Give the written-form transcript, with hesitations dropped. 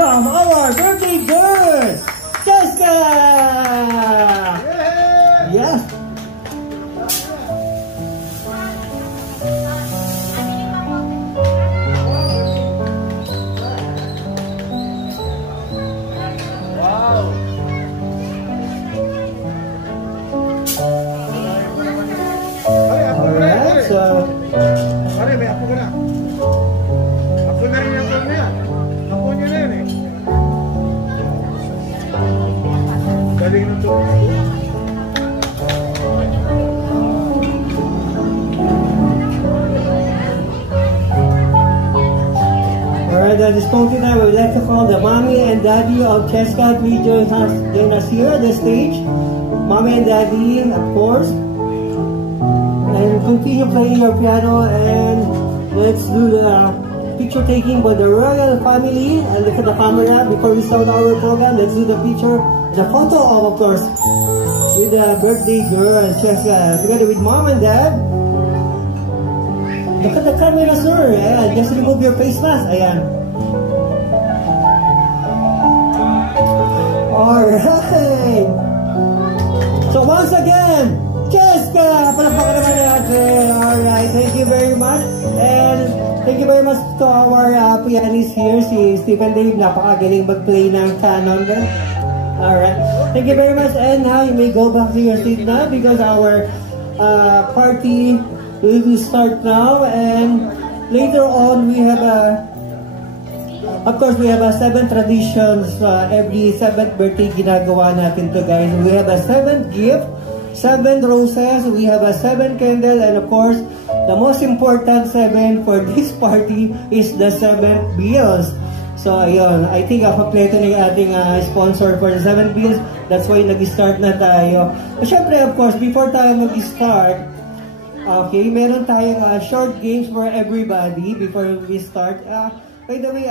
welcome our birthday girl, Jessica! Yes! Alright, so... Pare, may apo ka na. Apo na rin yung apo niya. Apo niya na yun eh. Galing nung doon. Alright, at this point in time, we would like to call the mommy and daddy of Jessica. Please join us here at the stage. Mommy and daddy, of course. And continue playing your piano, and let's do the picture taking by the royal family. And look at the camera before we start our program. Let's do the picture, the photo of course, with the birthday girl, Jessica, together with mom and dad. Look at the camera, sir. Ayan, just remove your face mask. Ayan. Alright. So once again, Jessica, palakpakan naman natin. Alright, thank you very much. And thank you very much to our pianist here, si Stephen Dave. Napakagaling mag-play ng canon. Alright, thank you very much. And now you may go back to your seat now because our party will start now. And later on, we have of course, we have 7 traditions. Every 7th birthday ginagawa natin to, guys. We have a 7th gift, 7 roses, we have a 7 candle, and of course, the most important 7 for this party is the 7 bills. So, ayun, I think kompleto na yung ating sponsor for the 7 bills. That's why nag-start na tayo. Siyempre, of course, before tayo mag-start, okay, meron tayong short games for everybody before we start. By the way,